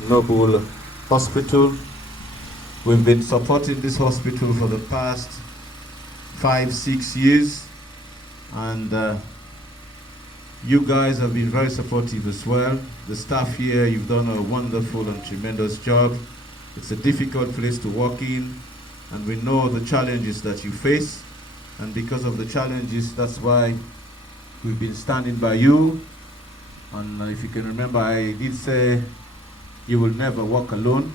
Noble Hospital. We've been supporting this hospital for the past 5-6 years, and you guys have been very supportive as well. The staff here, you've done a wonderful and tremendous job. It's a difficult place to work in, and we know the challenges that you face, and because of the challenges, that's why we've been standing by you. And if you can remember, I did say you will never walk alone,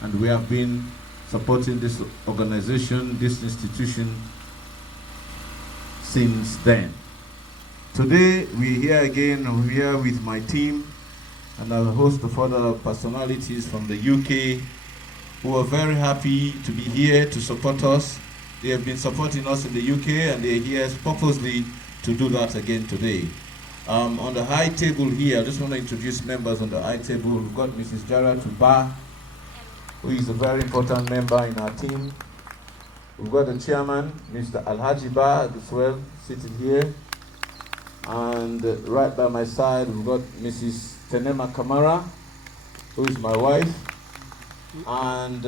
and we have been supporting this organization, this institution, since then. Today we're here again. I'm here with my team and a host of other personalities from the UK who are very happy to be here to support us. They have been supporting us in the UK, and they're here purposely to do that again today. On the high table here, I just want to introduce members on the high table. We've got Mrs. Jara Tuba, who is a very important member in our team. We've got the chairman, Mr. Alhaji Ba, as well, sitting here. And right by my side, we've got Mrs. Tenema Kamara, who is my wife. And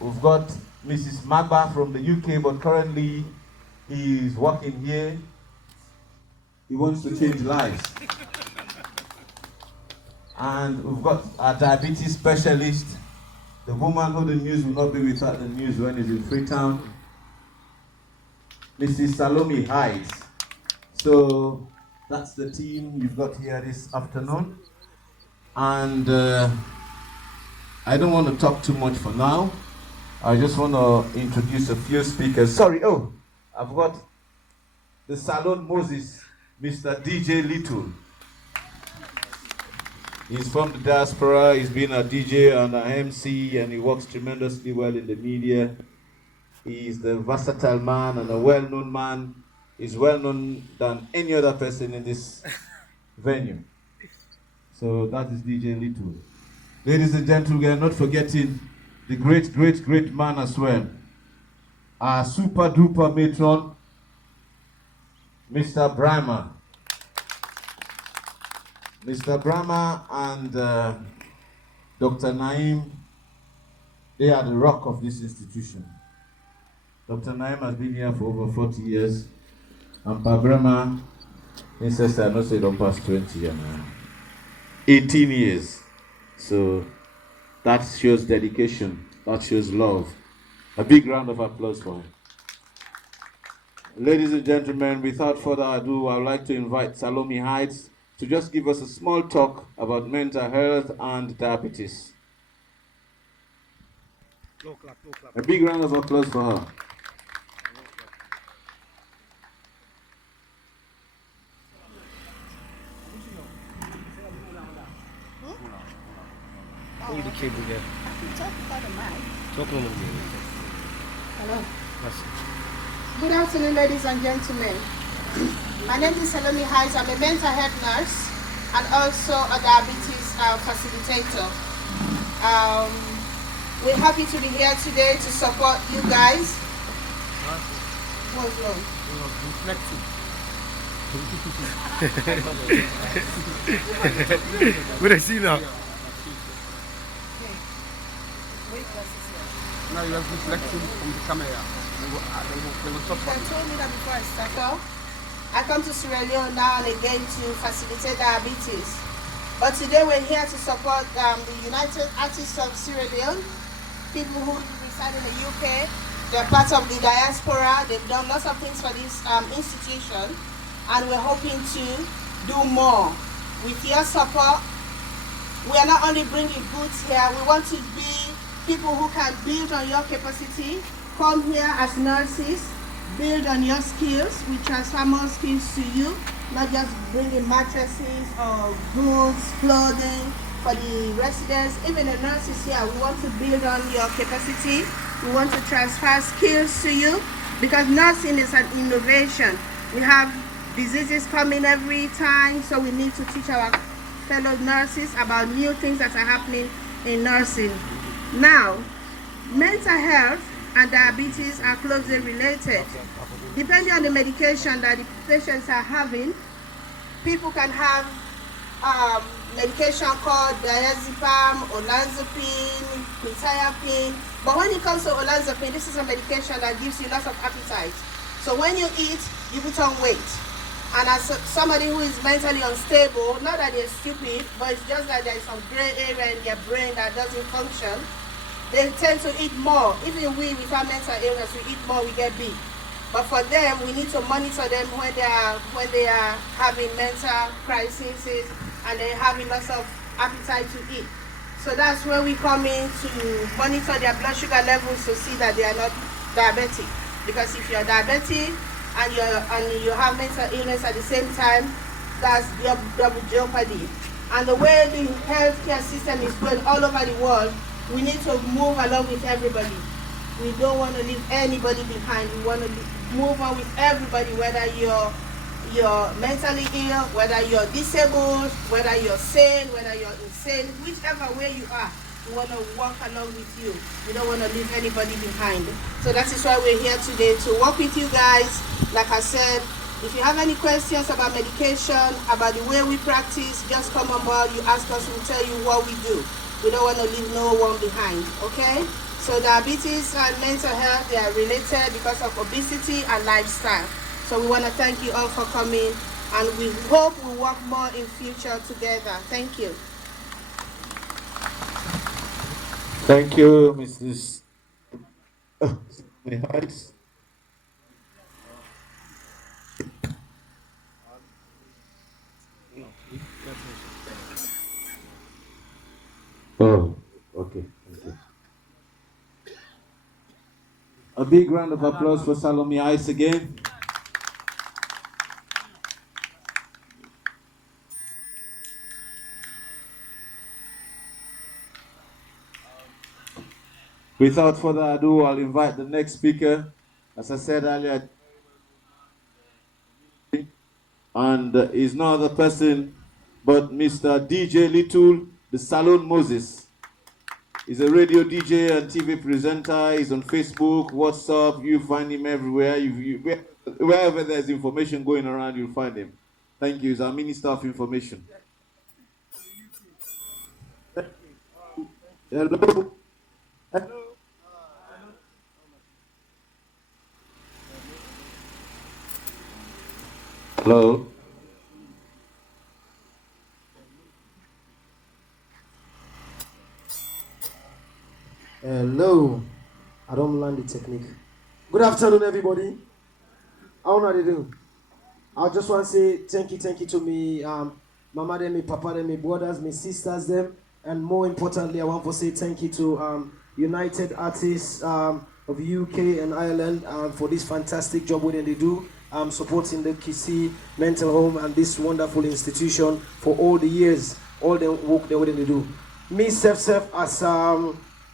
we've got Mrs. Magba from the UK, but currently he is working here. He wants to change lives. And we've got our diabetes specialist, the woman who the news will not be without the news when he's in Freetown, Mrs. Salome Hyde. So that's the team you've got here this afternoon. And I don't want to talk too much for now. I just want to introduce a few speakers. Sorry, I've got the Salon Moses, Mr. DJ Little. He's from the Diaspora. He's been a DJ and an MC, and he works tremendously well in the media. He's the versatile man and a well-known man. He's well-known than any other person in this venue. So that is DJ Little. Ladies and gentlemen, we are not forgetting the great, great, great man as well. Our super duper matron, Mr. Brahma. Mr. Brahma and Dr. Naim, they are the rock of this institution. Dr. Naim has been here for over 40 years, and Pa Brahma, he says I not say don't pass 20 and 18 years. So that shows dedication, that shows love. A big round of applause for him. Ladies and gentlemen, without further ado, I would like to invite Salome Hyde to just give us a small talk about mental health and diabetes. A big round of applause for her. Hold the cable there. Hello. Good afternoon, ladies and gentlemen. My name is Salome Hyde. I'm a mental health nurse and also a diabetes facilitator. We're happy to be here today to support you guys. What's wrong? What I see now? Now you are reflecting from the camera. They will stop. You told me that before I start. I come to Sierra Leone now and again to facilitate diabetes. But today we're here to support the United Artists of Sierra Leone, people who reside in the UK. They're part of the Diaspora. They've done lots of things for this institution, and we're hoping to do more. With your support, we are not only bringing goods here, we want to be people who can build on your capacity. Come here as nurses, build on your skills. We transfer more skills to you, not just bringing mattresses or goods, clothing for the residents. Even the nurses here, we want to build on your capacity. We want to transfer skills to you because nursing is an innovation. We have diseases coming every time, so we need to teach our fellow nurses about new things that are happening in nursing. Now, mental health and diabetes are closely related. Depending on the medication that the patients are having, people can have medication called diazepam, olanzapine, quetiapine. But when it comes to olanzapine, this is a medication that gives you lots of appetite. So when you eat, you put on weight. And as somebody who is mentally unstable, not that they're stupid, but it's just that there's some gray area in their brain that doesn't function, they tend to eat more. Even we, with our mental illness, we eat more, we get big. But for them, we need to monitor them when they are having mental crises and they're having lots of appetite to eat. So that's where we come in to monitor their blood sugar levels to see that they are not diabetic. Because if you're diabetic and you have mental illness at the same time, that's double jeopardy. And the way the healthcare system is going all over the world, we need to move along with everybody. We don't want to leave anybody behind. We want to move on with everybody, whether you're mentally ill, whether you're disabled, whether you're sane, whether you're insane, whichever way you are, we want to walk along with you. We don't want to leave anybody behind. So that is why we're here today, to work with you guys. Like I said, if you have any questions about medication, about the way we practice, just come on board, you ask us, we'll tell you what we do. We don't want to leave no one behind, okay? So diabetes and mental health, they are related because of obesity and lifestyle. So we want to thank you all for coming, and we hope we work more in future together. Thank you. Thank you, Mrs. Heights. Oh, okay. A big round of applause for Salome Ice again. Without further ado, I'll invite the next speaker. As I said earlier, and is no other person but Mr. DJ Little, the Salon Moses. He's a radio DJ and TV presenter. He's on Facebook, WhatsApp. You find him everywhere. Wherever there's information going around, you'll find him. Thank you. He's our Minister of Information. Hello. Hello. Hello. I don't learn the technique. Good afternoon, everybody. How are you doing? I just want to say thank you to me, mama them, me papa them, me brothers, me sisters them, and more importantly, I want to say thank you to United Artists of UK and Ireland for this fantastic job what they do, supporting the Kissy Mental Home and this wonderful institution for all the years, all the work they do. Me self as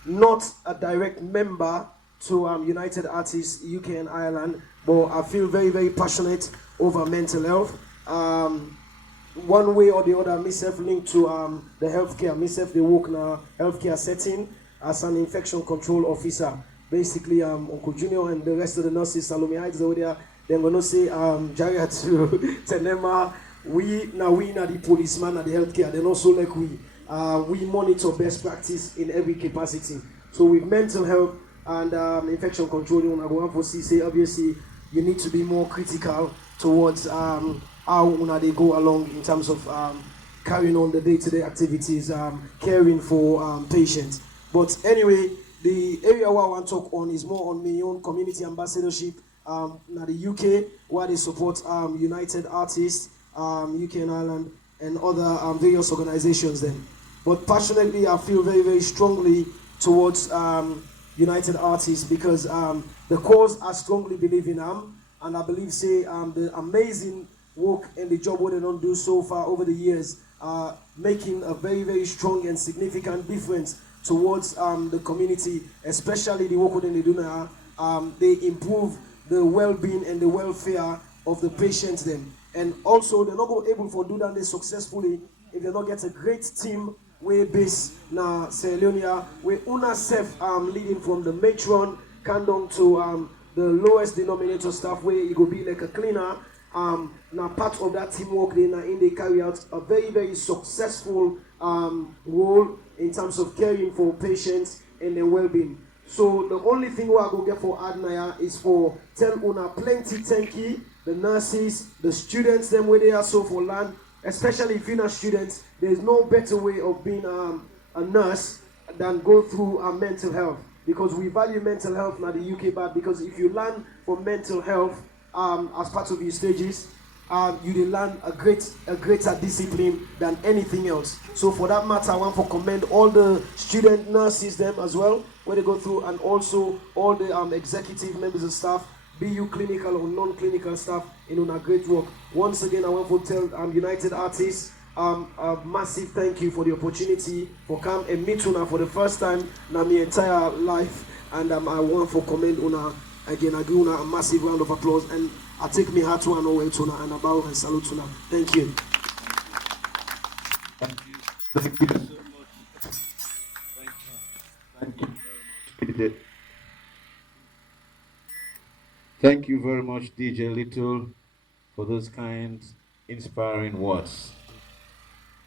not a direct member to United Artists UK and Ireland, but I feel very passionate over mental health. One way or the other, myself linked to the healthcare. Myself they work in a healthcare setting as an infection control officer. Basically, Uncle Junior and the rest of the nurses, Salome Heights over there, they're gonna say Jaria to Tenema. We are the policeman at the healthcare. Then also like we monitor best practice in every capacity. So with mental health and infection control, I want to say obviously you need to be more critical towards how they go along in terms of carrying on the day-to-day activities, caring for patients. But anyway, the area where I want to talk on is more on my own community ambassadorship in the UK, where they support United Artists, UK and Ireland, and other various organizations then. But passionately, I feel very strongly towards United Artists because the cause I strongly believe in and I believe the amazing work and the job what they don't do so far over the years making a very strong and significant difference towards the community, especially the work that they do now. They improve the well-being and the welfare of the patients then. And also they're not able to do that successfully if they don't get a great team we base na Sierra Leone, we una self leading from the Matron, come down to the lowest denominator staff where you go be like a cleaner, now part of that teamwork, they carry out a very, very successful role in terms of caring for patients and their well-being. So the only thing we are going to get for Adnaya is for tell una plenty thank you, the nurses, the students, them where they are so for land, especially if you're not students, there's no better way of being a nurse than go through mental health, because we value mental health in the UK, but because if you learn for mental health as part of your stages, you will learn a greater discipline than anything else. So for that matter, I want to commend all the student nurses them as well, where they go through, and also all the executive members of staff, be you clinical or non-clinical staff, in a great work. Once again, I want to tell United Artists a massive thank you for the opportunity for come and meet una for the first time in my entire life, and I want to commend una again. I give una a massive round of applause, and I take me heart to and away to una and I bow and salute to una. Thank you. Thank you so much. Thank you. Thank you very much, DJ Little, for those kind, inspiring words.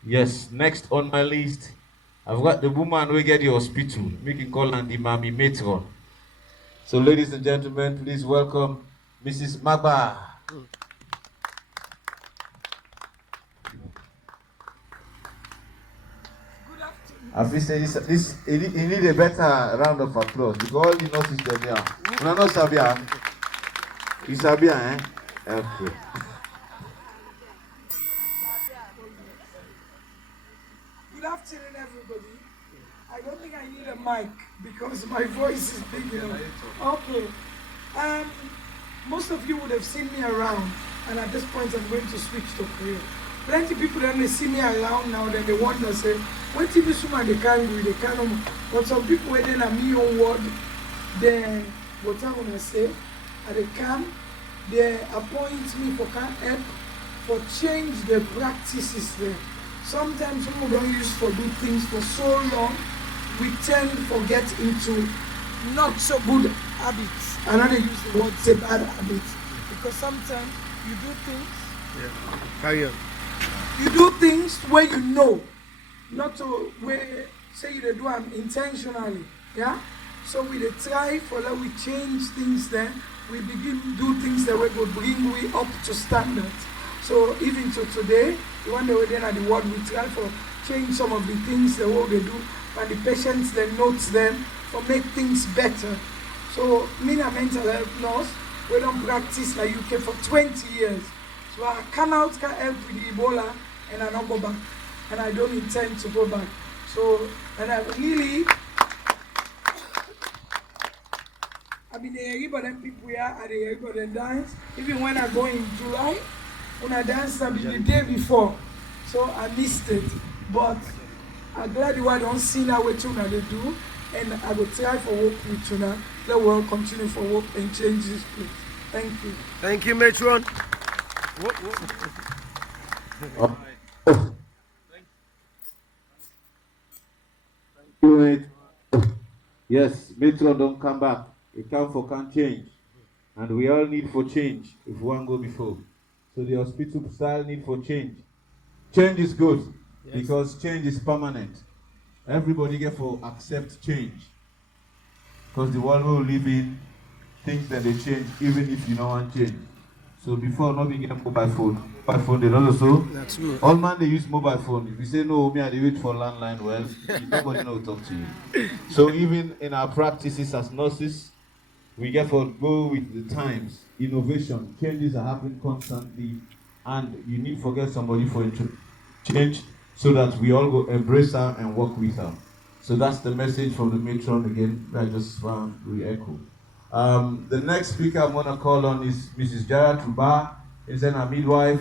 Yes, next on my list, I've got the woman who get the hospital, making call and the mommy Matron. So, ladies and gentlemen, please welcome Mrs. Magba. I feel say this you need a better round of applause because all the nurses are there. Una no sabia. You sabia, eh? Okay. Good afternoon, everybody. I don't think I need a mic because my voice is big enough. Okay. Most of you would have seen me around, and at this point, I'm going to switch to Korea. Plenty people then they see me around now, then they wonder, say, what if this woman they can't do, they can't. But some people waiting at me on word, then what I'm gonna say, at the camp, they appoint me for can help for change the practices there. Sometimes people don't use for do things for so long, we tend to get into not so good habits. And then they use the word say bad habits. Because sometimes you do things. Yeah. Carry on. You do things where you know, not to where say you do them intentionally. Yeah? So we try for that we change things there. We begin to do things that we go bring we up to standards. So even to today, the one that we're then at the ward, we try for change some of the things that what they do, and the patients then notes them for make things better. So me and mental health nurse, we don't practice like UK for 20 years. So I come out, can help with the Ebola, and I don't go back. And I don't intend to go back. So, and I really, I mean, the everybody people here, and the everybody dance. Even when I go in July, when I dance, I'll be the day before. So I missed it. But I'm glad you don't see now what Tuna they do. And I will try for work with Tuna. Let world continue for work and change this place. Thank you. Thank you, Matron. Yes, Matron don't come back. It come for can change. And we all need for change if one go before. So the hospital style need for change. Change is good because change is permanent. Everybody get for accept change. Because the world we live in, things that they change even if you don't want change. So before not being mobile phone they don't also. That's good. All man they use mobile phone. If you say no, me I dey wait for landline, well, nobody know talk to you. So even in our practices as nurses, we get for go with the times. Innovation, changes are happening constantly, and you need to get somebody for change so that we all go embrace her and work with her. So that's the message from the matron again. I just re-echo. The next speaker I'm gonna call on is Mrs. Jara Tuba. Is then a midwife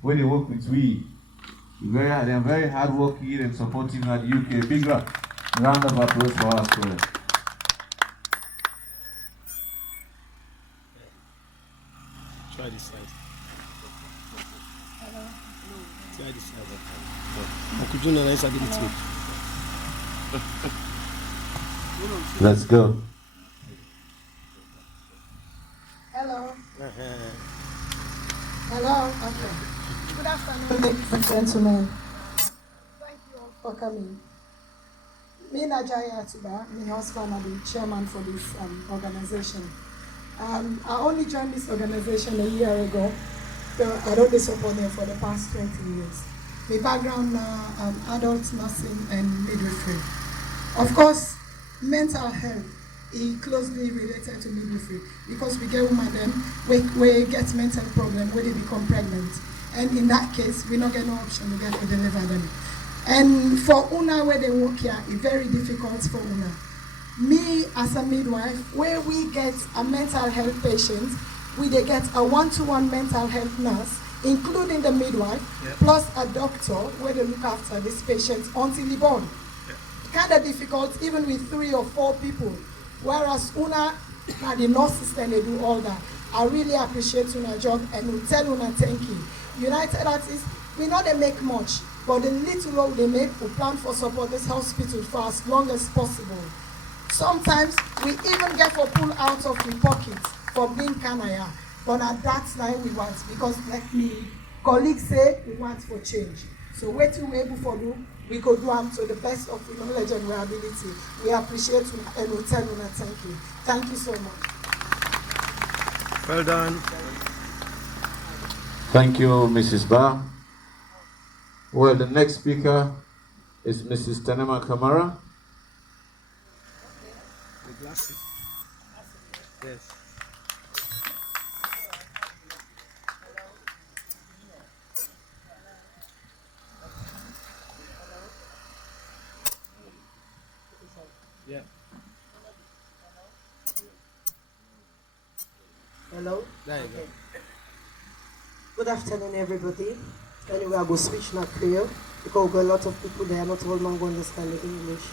where they work with we. They're very hardworking and supporting at the UK. Big round of applause for us. Try this side. Hello. Try this side. Could you nice ability? Let's go. Hello. Hello. Okay. Good afternoon, ladies and gentlemen. Thank you all for coming. Me, Najaya Atuba, my husband, are the chairman for this organization. I only joined this organization a year ago, so I don't support them for the past 20 years. My background now, adult nursing and midwifery. Of course, mental health is closely related to midwifery because we get women them we get mental problem when they become pregnant, and in that case we not get no option to get to deliver them. And for una where they work here, it's very difficult for una. Me as a midwife, where we get a mental health patient, we they get a one-to-one mental health nurse, including the midwife, plus a doctor where they look after this patient until he born. Kind of difficult even with 3 or 4 people. Whereas una and the nurses then they do all that. I really appreciate una job and we tell una thank you. United Artists, we know they make much, but the little what they make, we plan for support this hospital for as long as possible. Sometimes we even get for pull out of the pockets for being Kanaya, but at that time we want, because like me colleagues say, we want for change. So what we able for do, we go do them to the best of our knowledge and our ability. We appreciate you and we tell you thank you. Thank you so much. Well done. Thank you, Mrs. Ba. Well, the next speaker is Mrs. Tanema Kamara. The glasses. Yes. Yeah. Hello? There you go. Good afternoon, everybody. Anyway, I go switch my Creole because we got a lot of people there, not all man go understand the English.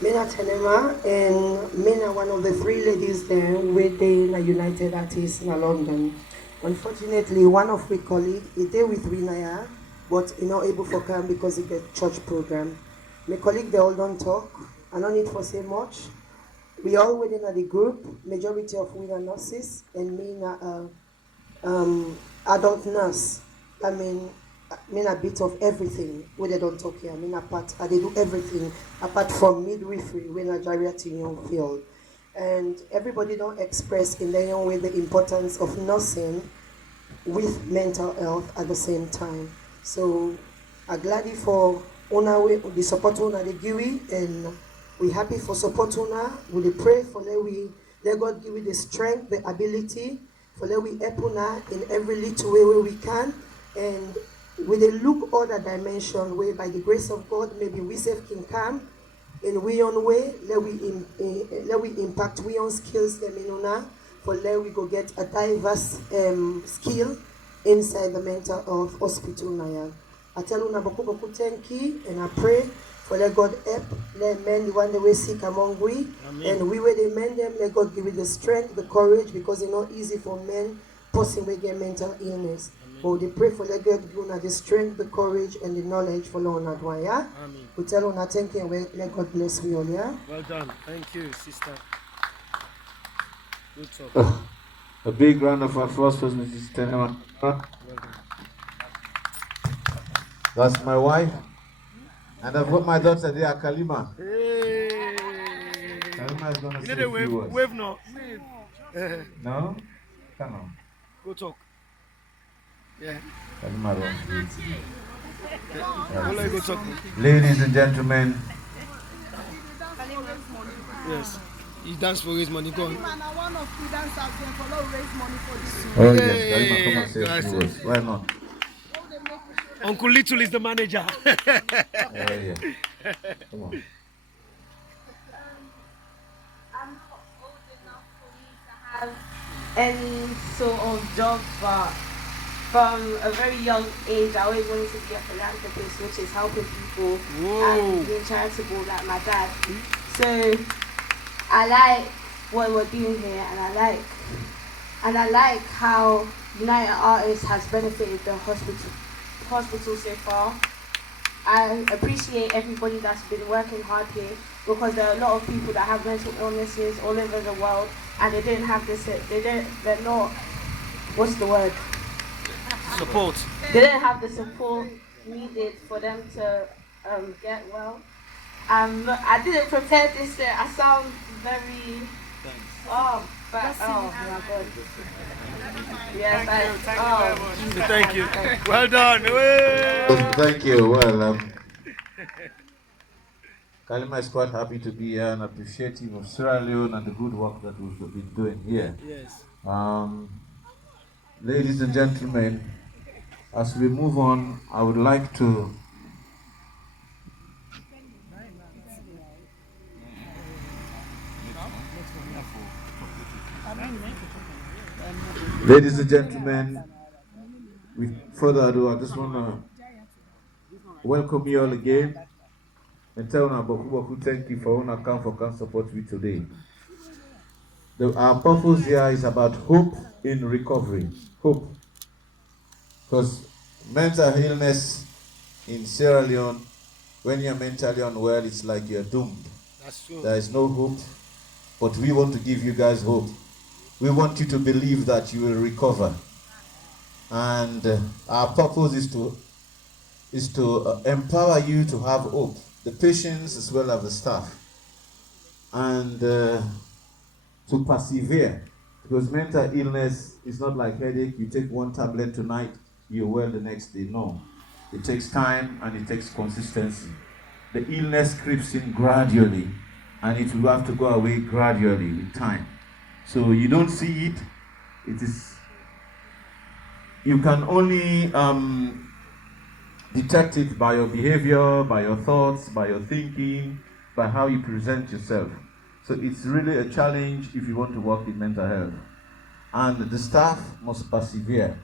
Mina Tenema and Mina, one of the 3 ladies there with the United Artists in London. Unfortunately, one of my colleagues, he there with Winaya, but he not able to come because he get church program. My colleague, they all don't talk. I don't need to say much. We all within the group, majority of we are nurses, and me adult nurse. I mean a bit of everything. We they don't talk here. I mean they do everything apart from midwifery when a geriatric young field. And everybody don't express in their own way the importance of nursing with mental health at the same time. So I'm glad for the support una the GUI, and we happy for support una. We pray for let God give you the strength, the ability, for let we help una in every little way where we can, and with a look other dimension where by the grace of God maybe we self can come in we own way, let we impact we own skills them in una, for let we go get a diverse skill inside the mental health hospital now. I tell una boku thank you, and I pray for let God help, let men the one the way sick among we, and we where they mend them, let God give you the strength, the courage, because it's not easy for men person we get mental illness. But they pray for let God give you the strength, the courage, and the knowledge for Lona Dwaya. We tell una thank you, and let God bless we all, yeah? Well done. Thank you, sister. Good talk. A big round of applause for Mrs. Tanema. Well done. That's my wife. And I've got my daughter there, Kalima. Hey. Kalima is going to You say know a the few words. wave now. No? Come on. Go talk. Yeah. Kalima don't. I'll let you go talk. Ladies and gentlemen, Yes. He dance for his money. Go on. One of the dancers there for not raise money for this. oh yes, Kalima, come and say a few words. Why not? Uncle Little is the manager. Yeah. Come on. I'm not old enough for me to have any sort of job, but from a very young age, I always wanted to be a philanthropist, which is helping people and being charitable like my dad. So I like what we're doing here, and I like how United Artists has benefited the hospital so far. I appreciate everybody that's been working hard here, because there are a lot of people that have mental illnesses all over the world, and they don't have this. They're not. What's the word? Support. They didn't have the support needed for them to get well. I didn't prepare this year. I sound very. Oh, but oh my God. Yes, Thank you. Well done. Thank you. Well, Kalima is quite happy to be here and appreciative of Sierra Leone and the good work that we've been doing here. Yes. Ladies and gentlemen, as we move on, I would like to Ladies and gentlemen, with further ado, I just want to welcome you all again and tell Boku thank you for una come for can support me today. Our purpose here is about hope in recovery. Hope. Because mental illness in Sierra Leone, when you're mentally unwell, it's like you're doomed. That's true. There is no hope, but we want to give you guys hope. We want you to believe that you will recover. And our purpose is to empower you to have hope, the patients as well as the staff, and to persevere. Because mental illness is not like headache. You take one tablet tonight, you're well the next day. No. It takes time and it takes consistency. The illness creeps in gradually, and it will have to go away gradually with time. So you don't see it. You can only detect it by your behavior, by your thoughts, by your thinking, by how you present yourself. So it's really a challenge if you want to work in mental health. And the staff must persevere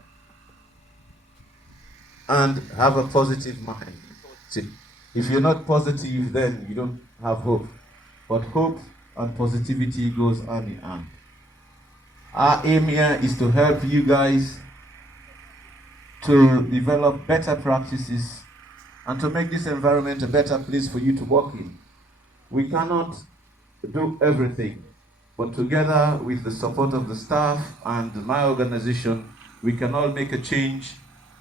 and have a positive mind. If you're not positive, then you don't have hope. But hope and positivity goes hand in hand. Our aim here is to help you guys to develop better practices and to make this environment a better place for you to work in. We cannot do everything, but together with the support of the staff and my organization, we can all make a change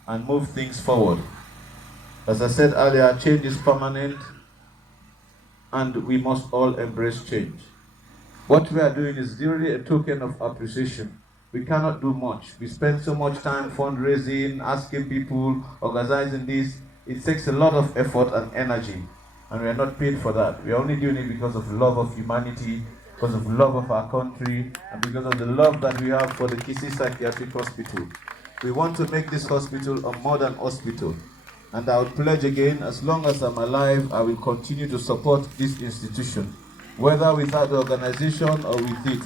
and move things forward. As I said earlier, change is permanent and we must all embrace change. What we are doing is really a token of appreciation. We cannot do much. We spend so much time fundraising, asking people, organizing this. It takes a lot of effort and energy, and we are not paid for that. We are only doing it because of love of humanity, because of love of our country, and because of the love that we have for the Kissy Psychiatric Hospital. We want to make this hospital a modern hospital. And I would pledge again, as long as I'm alive, I will continue to support this institution, whether without the organization or with it.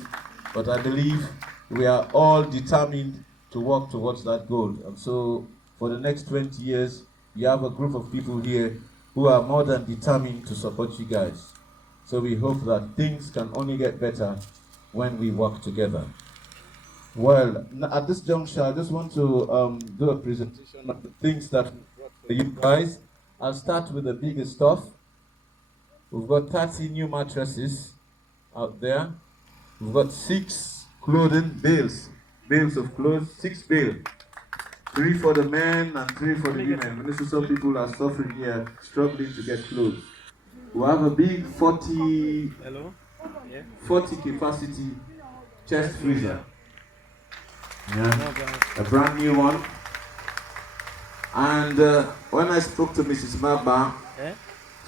But I believe we are all determined to work towards that goal. And so for the next 20 years, we have a group of people here who are more than determined to support you guys. So we hope that things can only get better when we work together. Well, at this juncture, I just want to do a presentation of the things that we brought for you guys. I'll start with the biggest stuff. We've got 30 new mattresses out there. We've got 6 clothing bales of clothes, 6 bales. 3 for the men and 3 for the women. This is some people are suffering here, struggling to get clothes. We have a big 40 capacity chest freezer. Yeah, a brand new one. And when I spoke to Mrs. Maba,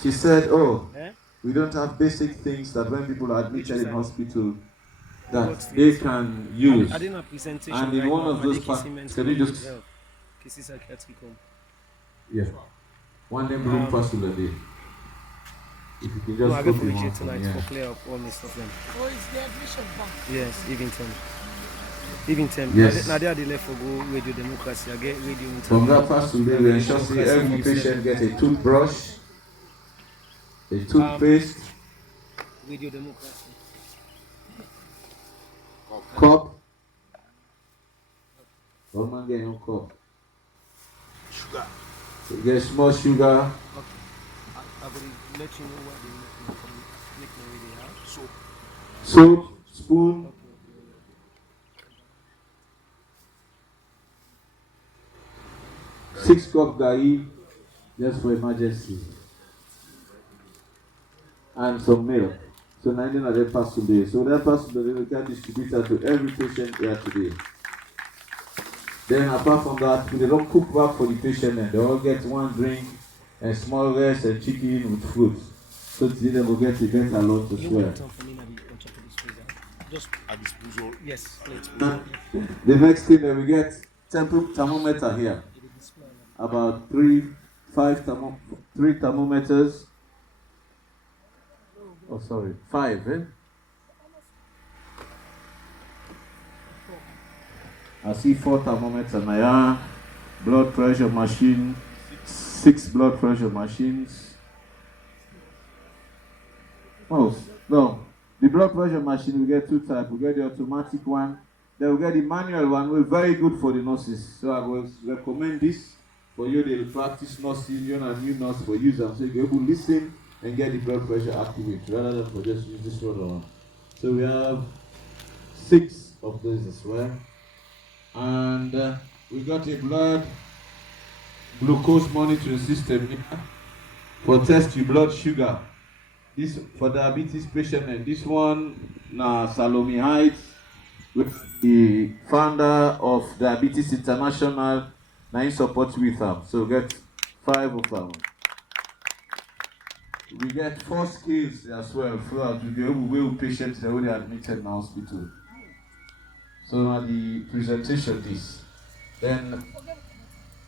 she said, we don't have basic things that when people are admitted in hospital that they can use. I didn't have presentation. And in one of those parts, can you just... Kissy Psychiatric Home. Yeah. One name room parcel a day. If you can just no, I will copy preach one it tonight from, for clear up all this stuff then. Oh, it's the admission bank. Yes, even time. Even time. Yes. Now they are the left for go radio democracy. I get radio interview. from that parcel, we ensure every patient gets a toothbrush, a toothpaste, Radio democracy. cup. One man get no cup. Sugar. So get small sugar. I will let you know what they make me really have. Soap, spoon. cup gari just for emergency. And some milk. So 19 of them pass today. So that pass today we can distribute that to every patient here today. Then apart from that, they don't cook back for the patient and they all get one drink and small rice and chicken with fruit. So today they will get a better lot as well. Just at disposal. Yes, please. The next thing that we get thermometer here. About three thermometers. Oh, sorry, 5, eh? I see 4 thermometers now. Blood pressure machine, 6 blood pressure machines. Oh, no. The blood pressure machine, we get 2 types. We get the automatic one. Then we get the manual one. We're very good for the nurses. So I will recommend this for you. They'll practice nursing. You're a new nurse for users. So you're able to listen and get the blood pressure activated rather than for just use this one. So we have 6 of those as well. And we got a blood glucose monitoring system here for test your blood sugar. This for diabetes patient, and this one now Salome Heights, with the founder of Diabetes International, now in support with them. So we get 5 of them. We get 4 scales as well throughout to be able to weigh patients already admitted in the hospital. So now the presentation this. Then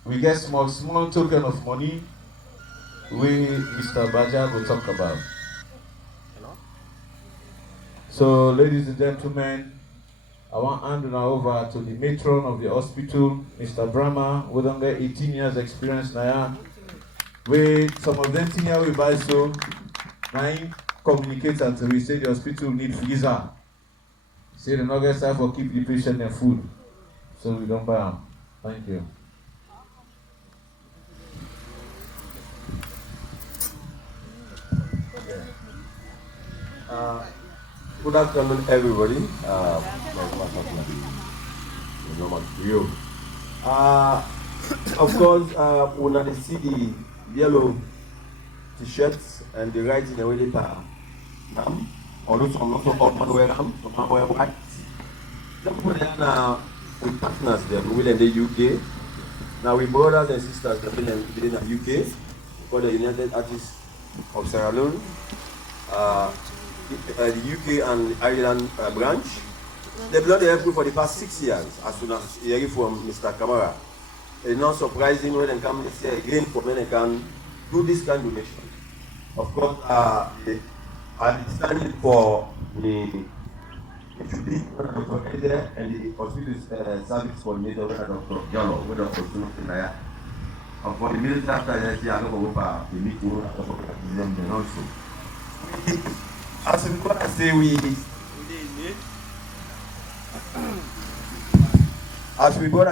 we get small token of money we Mr. Baja will talk about. So ladies and gentlemen, I want to hand over to the matron of the hospital, Mr. Brahma, with under 18 years experience now. With some of them things we buy so nine communicate until we say the hospital need freezer. Say the not get time for keep the patient and food. So we don't buy them. Thank you. Good afternoon, everybody. Of course, when I see the yellow t-shirts and the writing away later, although some also wear white. We partners them in the UK. Now we brothers and sisters that in the UK for the United Artists of Sierra Leone. The UK and Ireland branch. They've been helpful for the past 6 years, as soon as hearing from Mr. Kamara. It's not surprising when they come say again for when they can do this kind of donation. Of course, I'm standing for the there and the hospital service coordinator, Dr. Jallo, with Dr. Sunukaya. And for the minutes after I see I go over the meeting and also. As we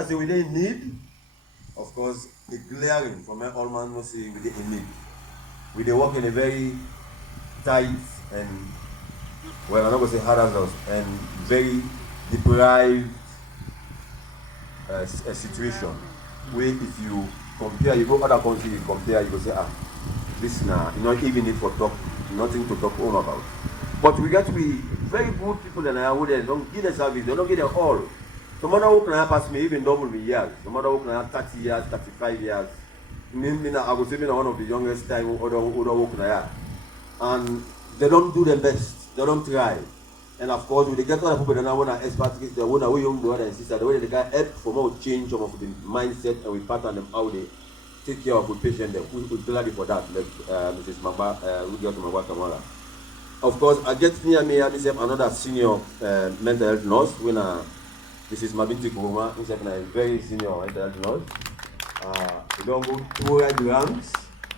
say we didn't need, of course, the glaring from my old man must say we didn't need. We did work in a very tight and, well, I'm not going to say hazardous, and very deprived situation. Where if you compare, you go other countries, you compare, you go say, this now, you not even need for talk, nothing to talk home about. But we got to be very good people and I would don't give the service, they don't get it all. No matter who can pass me, even double me years. No matter who can have 30 years, 35 years. I would say one of the youngest time other and they don't do their best, they don't try. And of course, when they get other people that want to expertise, they want to young brother and sister, the way they can help for more change some of the mindset and we pattern them how they take care of the patient. We're glad for that, like Mrs. Mamba, Kamara. Of course, I get near me, I have another senior mental health nurse, when Mrs. Mabinti Kuruma, who's a very senior mental health nurse. We don't go through the ranks,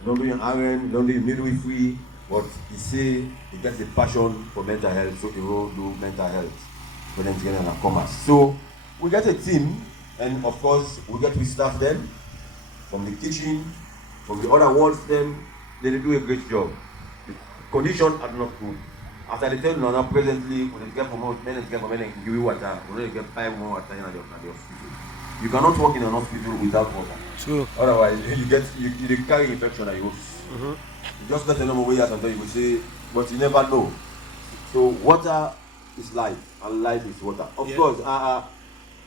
don't do an RN, don't do midwifery, but he say he gets a passion for mental health, so he will do mental health when he's getting a commerce. So we get a team, and of course, we get to staff them from the kitchen, from the other wards, them, they do a great job. The conditions are not good. After they tell you now presently, when they get promoted, men get promoted and give you water, when they get 5 more water in the hospital. You cannot work in an hospital without water. True. Otherwise, you carry infection and you You just let the number way and you will say, but you never know. So water is life, and life is water. Of course,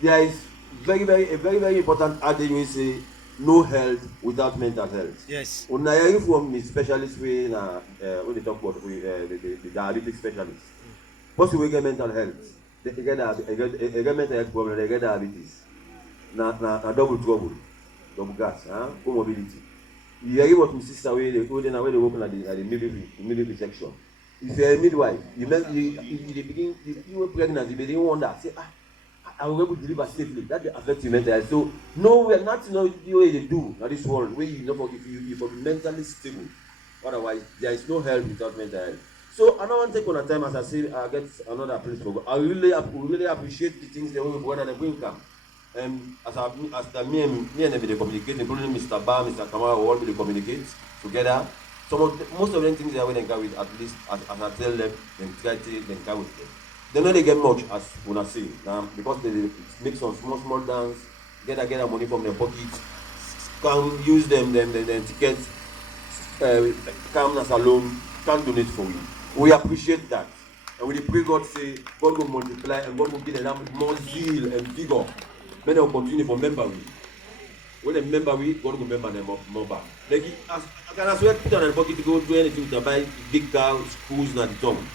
there is a very important adage we say, no health without mental health. Yes. When I from the specialist when they talk about the diabetic specialist, once you get mental health, they get mental health problem, they get diabetes. Na double trouble, double gas, comorbidity. You hear what my sister where they work at the midwifery section. If you're a midwife, you were pregnant, you didn't wonder, say, I will be able to deliver safely. That affects your mental health. So no, we are not the way they do in this world where you know if you be mentally stable. Otherwise, there is no health without mental health. So I don't want to take on a time as I say I get another place to go. I really appreciate the things they want to bring come. As me and they communicate, including Mr. Ba, Mr. Kamara, all will communicate together. Most of them things they are going to go with, at least as I tell them, then try to go with them. They know they get much as when I say because they make some small dance, get money from their pocket, can use them tickets, come as alone, can donate for you. We appreciate that. And we pray God say, God will multiply and God will give them more zeal and vigor. When they will continue for member we. When they member we, God will member them more back. Like I can as well put on a pocket to go do anything to buy big cars, schools and the tongue.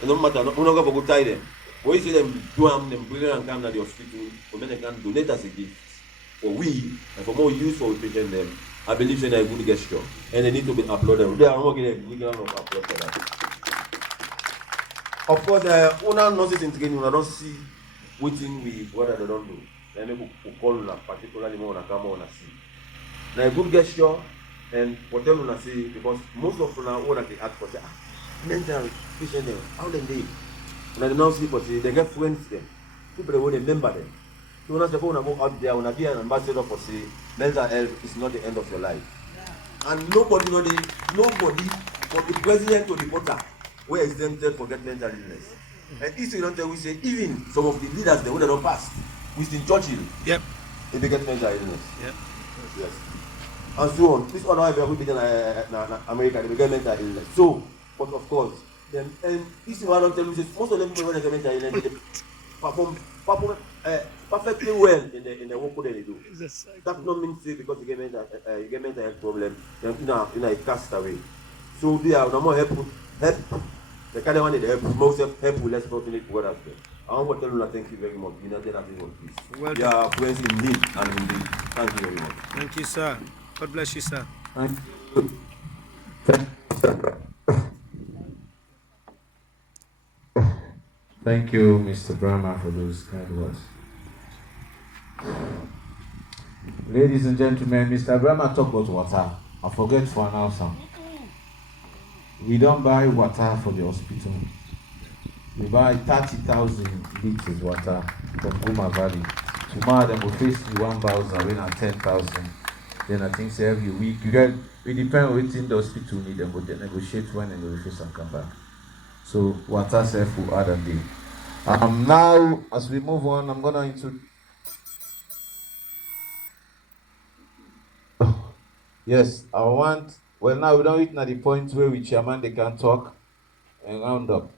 And no matter, no longer for go tie them. When you see them do them bring them and come to the hospital, for men they can donate as a gift. For we, and for more use for patient them, I believe they're a good gesture. And they need to be applauded. They are not getting a good round of applause for that. Of course, owner nurses in training, I don't see waiting with what they don't do. They never call particularly more on a camera on a see. Now a good gesture and whatever on a see because most of them are all that they ask for mental patient them, how they live. When they don't see but they get friends them. People they will remember them. So when they go out there, when they be an ambassador for say mental health is not the end of your life. Yeah. And nobody from the president to the voter where exempted for get mental illness. And history don't tell we say even some of the leaders they would have not passed. Winston Churchill. Yep. They get mental illness. Yep. Yes. And so on. This other way we in America, they get mental illness. So, but of course, then and this is why I don't tell you most of them people when they get mental illness, they perform perfectly well in the work that they do. That not mean say because you get mental health problem, then a cast away. So they are no more help. The kind of one that most help less fortunate brothers. I want to tell you thank you very much. United Nations peace. Well, yeah, friends indeed and indeed. Thank you very much. Thank you, sir. God bless you, sir. Thank you. Thank you, Mr. Brahma, for those kind words. Ladies and gentlemen, Mr. Brahma talked about water. I forget to announce him. We don't buy water for the hospital. We buy 30,000 liters water from Guma Valley. Tomorrow then we'll face the 1,000, when at 10,000. Then I think say every week we depend on what the hospital need and we'll negotiate when and we'll face and come back. So water self will add a day. Now as we move on, I'm gonna introduce. Yes, now we don't reach at the point where we chairman they can talk and round up.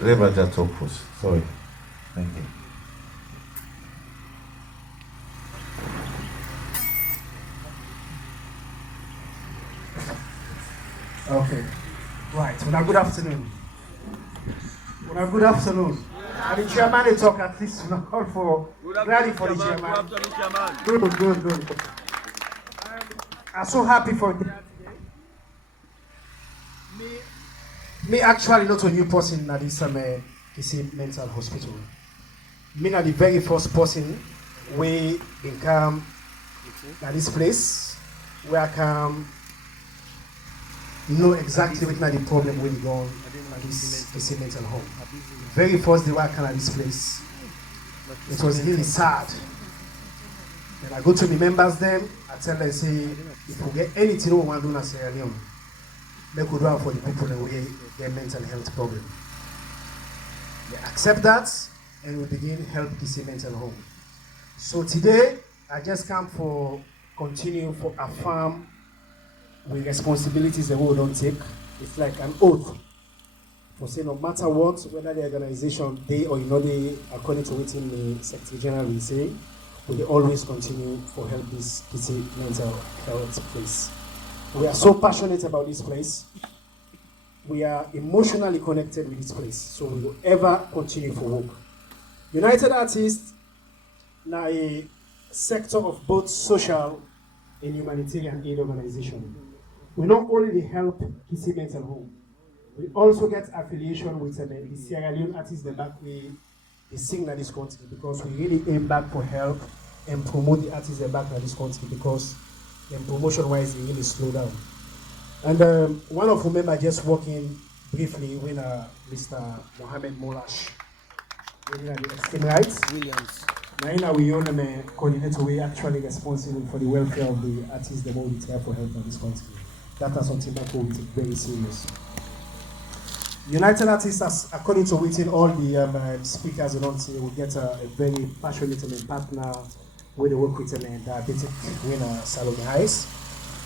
Let me talk first. Sorry. Thank you. Okay. Right. Well, good afternoon. Well, good afternoon. And the chairman they talk at least not call for ready for the chairman. Good. I'm so happy for today. Me actually not a new person at this Kissy Mental Hospital. Me not the very first person we come at this place where I can know exactly what the problem when you go on at this Kissy Mental Home. Very first day I come at this place, it was really sad. When I go to the members then, I tell them say if we get anything we want to do in Sierra Leone, make we do it for the people that we get mental health problem. We accept that and we begin help Kissy Mental Home. So today, I just come for continue for affirm with responsibilities that we don't take. It's like an oath for saying no matter what, whether the organization they or you know they, according to what the Secretary General will say, we will always continue for help this Kissy Mental Health place. We are so passionate about this place. We are emotionally connected with this place, so we will ever continue for work. United Artists now a sector of both social and humanitarian aid organization. We not only help Kissy Mental Home, we also get affiliation with the Sierra Leone artists the back way they sing in this country because we really aim back for help and promote the artists the back in this country because promotion wise they really slow down. And one of whom I just working briefly with Mr. Mohammed Molash. The extreme rights. Williams. Now we own a coordinator we actually responsible for the welfare of the artists the more we try for help in this country. That is something that we take very serious. United Artists, according to within all the speakers around here, we get a very passionate partner with the work with diabetic winner Salome Hayes.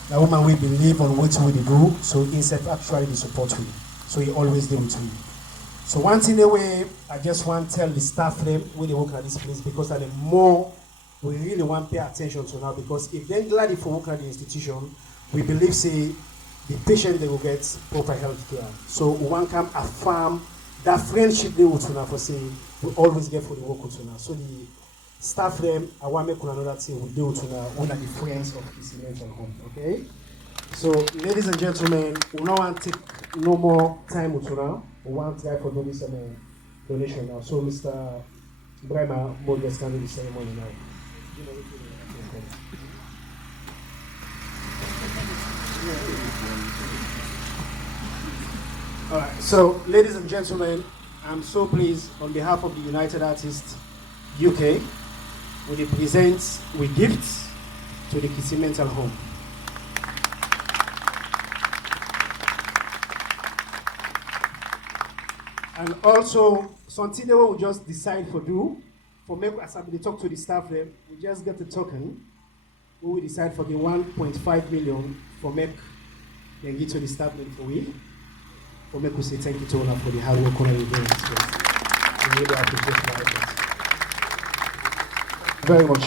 That woman we believe on what we do, so instead actually the support we. So he always do with me. So one thing the way I just want to tell the staff them when they work at this place because the more we really want to pay attention to now because if they're glad if we work at the institution, we believe say the patient they will get proper health care. So we want to affirm that friendship they will tuna for say we always get for the work with tuna. So the staff them I want to make another thing we do tuna one of the friends of Kissy Mental Home. Okay? So ladies and gentlemen, we don't want to take no more time with tuna. We want to try for doing some donation now. So Mr. Brema will just handle the ceremony now. All right, so ladies and gentlemen, I'm so pleased on behalf of the United Artists UK, we present with gifts to the Kissy Mental Home. And also, something that we just decide for do, for make as we talk to the staff there, we just get a token. We will decide for the 1.5 million for make and give to the staff for we. For make we say thank you to owner for the hard work on the event. We really appreciate the effort. Very much.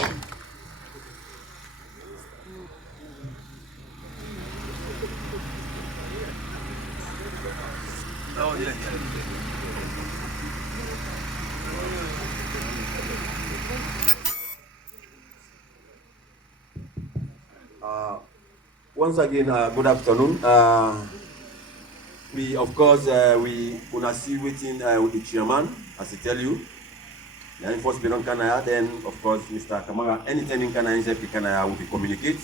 Oh yeah. Once again, good afternoon. We, of course, we wanna see waiting with the chairman, as I tell you. Then first been on Canada, then of course, Mr. Kamara, anytime in Canada, Canada will be communicate.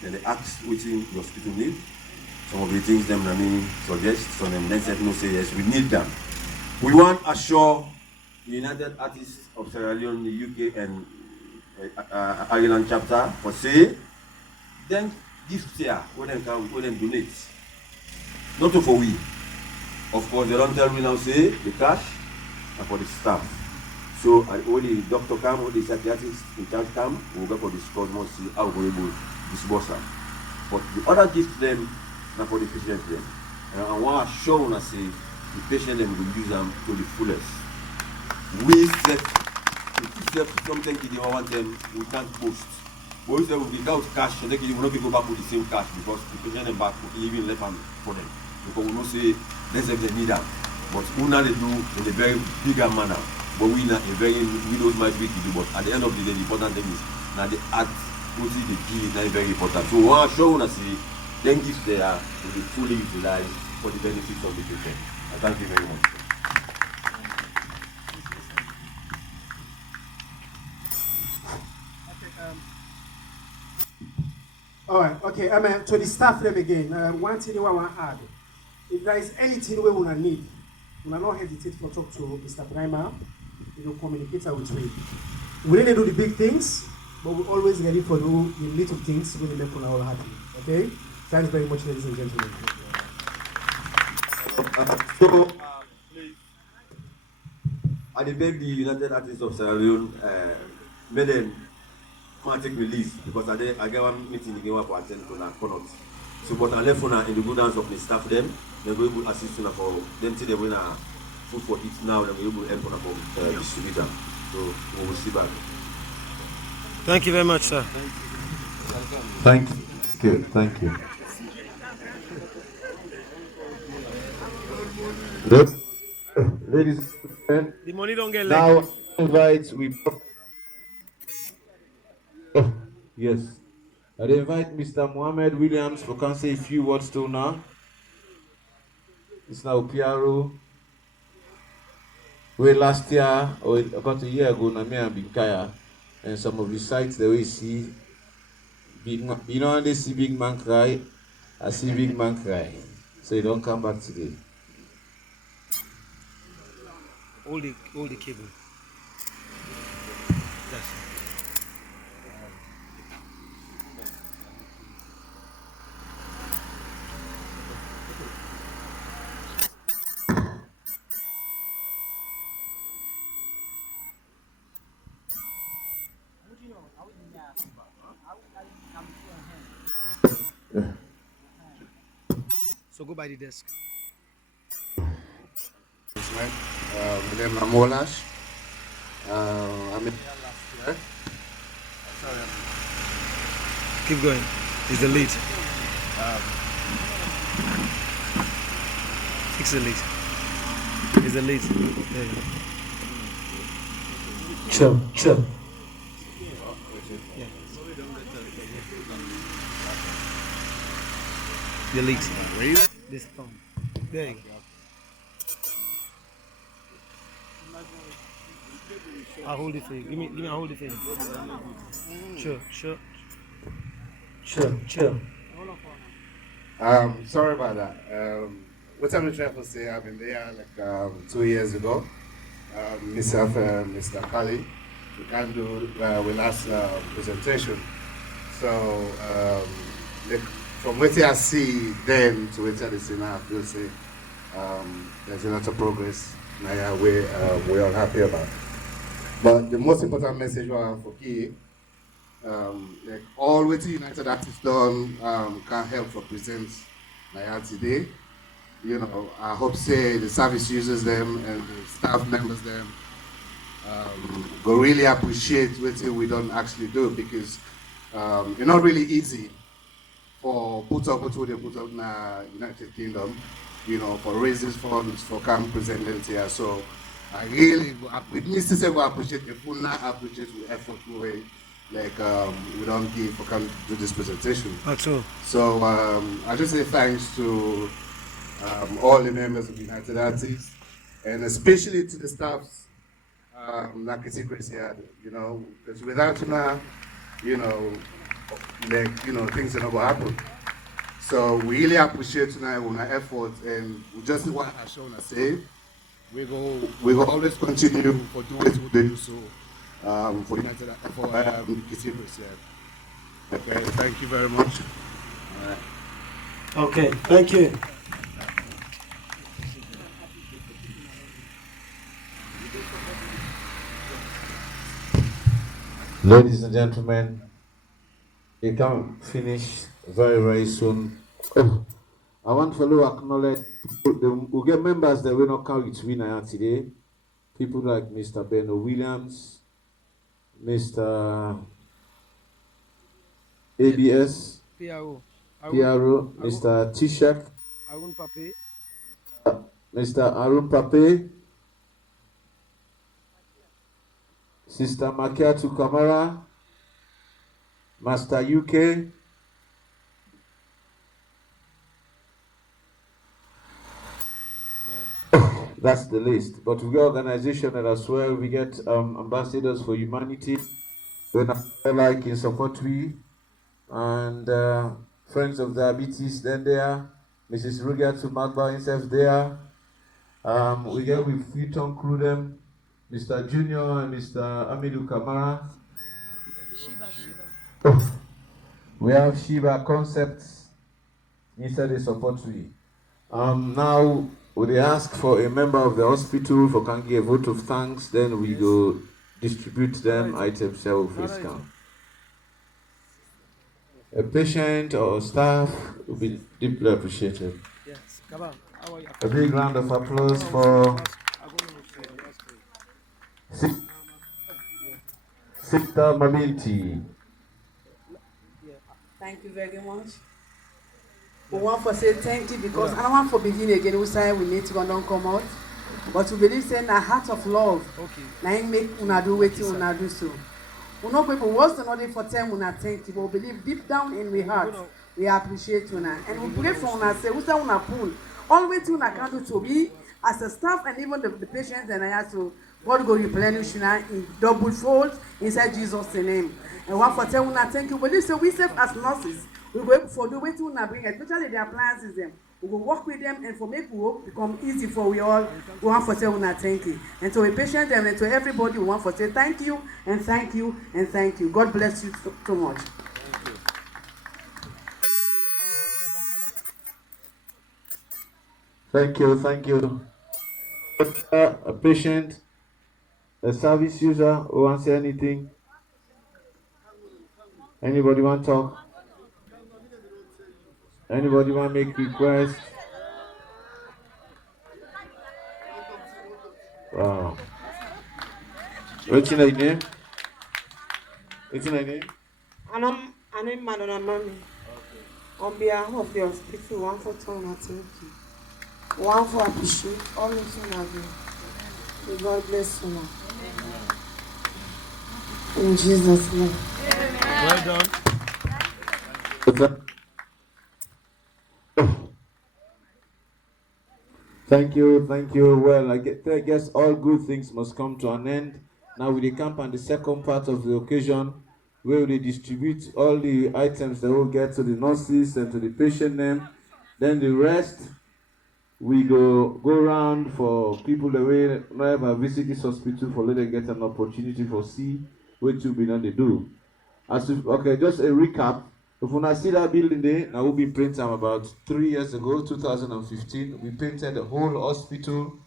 Then they ask waiting the hospital need. Some of the things them I mean suggest, so them then said no say yes, we need them. We want to assure the United Artists of Sierra Leone, the UK and Ireland chapter for say, then gifts here, where them donate. Not for we. Of course, they don't tell me now say the cash and for the staff. So all the doctor come, all the psychiatrists in charge come, we'll go for this cosmos, see how we will disburse them. But the other gifts them now for the patient them. And I want to show and say the patient them will use them to the fullest. We set something they want them, we can't post. But we say without cash, they will not go back with the same cash because the patient them back will even left them for them. Because we don't say let's say they need them. But we now they do in a very bigger manner. But we not a very we don't much we do. But at the end of the day, the important thing is now the art what is the key is very important. So we want to show and see then gifts they are will be fully utilized for the benefits of the patient. I thank you very much. All right, okay, to the staff them again, one thing I want to add. If there is anything we want to need, we will not hesitate to talk to Mr. Primer, communicate with me. We really do the big things, but we're always ready for do the little things when we make us all happy. Okay? Thanks very much, ladies and gentlemen. So, I beg the United Artists of Sierra Leone made them automatic release because I get one meeting again for attend for that cannot. So, but I left for in the good hands of the staff them. They will able to assist you for them till they win a food for it now. They will able to help for distributor. So we will see back. Thank you very much, sir. Thank you. Good. Thank you. Look, ladies and gentlemen, The money don't get now left. invite oh, yes. I invite Mr. Mohammed Williams for can say a few words to now. It's now PRO. Where last year or about a year ago, Namia and Binkaya, and some of the sites that we see big man, you know, when they see big man cry, I see big man cry. So you don't come back today. Hold the cable. That's it. So go by the desk. My name is Molash. I'm in last year. Keep going. It's the lead. Fix the lead. It's the lead. There you go. Chill. Yeah. The lead. This thumb. There you go. I'll hold it for you. Give me a hold it for you. Sure. Chill. Sorry about that. What I'm trying to say, I've been there like 2 years ago. Myself and Mr. Kali, we can't do the last presentation. So, from what I see then to what I see now, I feel say there's a lot of progress. Now we're all happy about. But the most important message we have for key, like all what the United Artists done can help represent Naya today. You know, I hope say the service users them and the staff members them go really appreciate what we don't actually do because it's not really easy for put up what they put up in the United Kingdom, you know, for raising funds for camp presenting here. So I really, with Mr. Sego, appreciate the full appreciate the effort we we don't give for come do this presentation. That's all. So I just say thanks to all the members of the United Artists and especially to the staffs like Kissy had, you know, because without you know, things are not gonna happen. So we really appreciate tonight our effort and we just what I shown us say. We go always continue for doing what they do so for United for Kissy. Okay, thank you very much. All right. Okay, thank you. Ladies and gentlemen, you can finish very, very soon. I want to acknowledge we get members that will not come with winner today. People like Mr. Benno Williams, Mr. ABS, PRO, Mr. Tishak, Arun Pape, Mr. Arun Pape, Sister Makiatu Kamara, Master UK, that's the list. But we get organizations as well. We get ambassadors for humanity, when I like in support we, and Friends of Diabetes then there, Mrs. Rugia to Magba himself there. We get with Futon crew them, Mr. Junior and Mr. Amidou Kamara. We have Shiba Concepts inside the support we. Now Would they ask for a member of the hospital for can give a vote of thanks, then we go distribute them items shall face count. A patient or staff will be deeply appreciated. Yes, come on. How are you? A big round of applause for Sister Mabinti. Thank you very much. We want to say thank you because I don't want to begin again. We say we need to go and come out. But we believe saying a heart of love. Okay. Now make una do wetin una do so. We know people what's the nothing for them una thank you, but we believe deep down in we heart we appreciate una. And we pray for una say we say una pull. All way to una can do to be as a staff and even the patients and I have to God go replenish una in double fold inside Jesus' name. And one for tell una thank you. But this we serve as nurses. We go for the way to una bring, especially the appliances them. We will work with them and for make work become easy for we all. We want for say una thank you. And to a patient them and to everybody we want for say thank you and thank you and thank you. God bless you so much. Thank you, thank you. A patient, a service user who wants to say anything? Anybody want to talk? Anybody want to make requests? Wow. What's your name? What's your name? I'm Madonna Mommy. On behalf of the hospital, one for thank you. One for appreciate all the things I do. May God bless you now. In Jesus' name. Well done. Thank you, thank you. Well, I guess all good things must come to an end. Now we come on the second part of the occasion where we distribute all the items that will get to the nurses and to the patient name. Then the rest we go around for people that will never visit this hospital for let them get an opportunity for see what to be done they do. Okay, just a recap. If you see that building there, now we be painted about 3 years ago, 2015. We painted the whole hospital,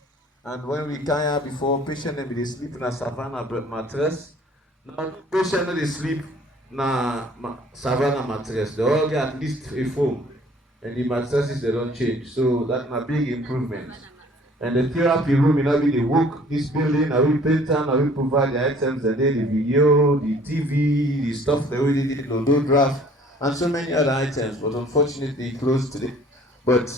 and when we came here before, patient they sleep in a savannah mattress. Now patient they sleep na savannah mattress. They all get at least a foam, and the mattresses they don't change. So that's a big improvement. And the therapy room, the work this building, I will paint and I will provide the items, the video, the TV, the stuff that we did, the draft, and so many other items. But unfortunately, it closed today. But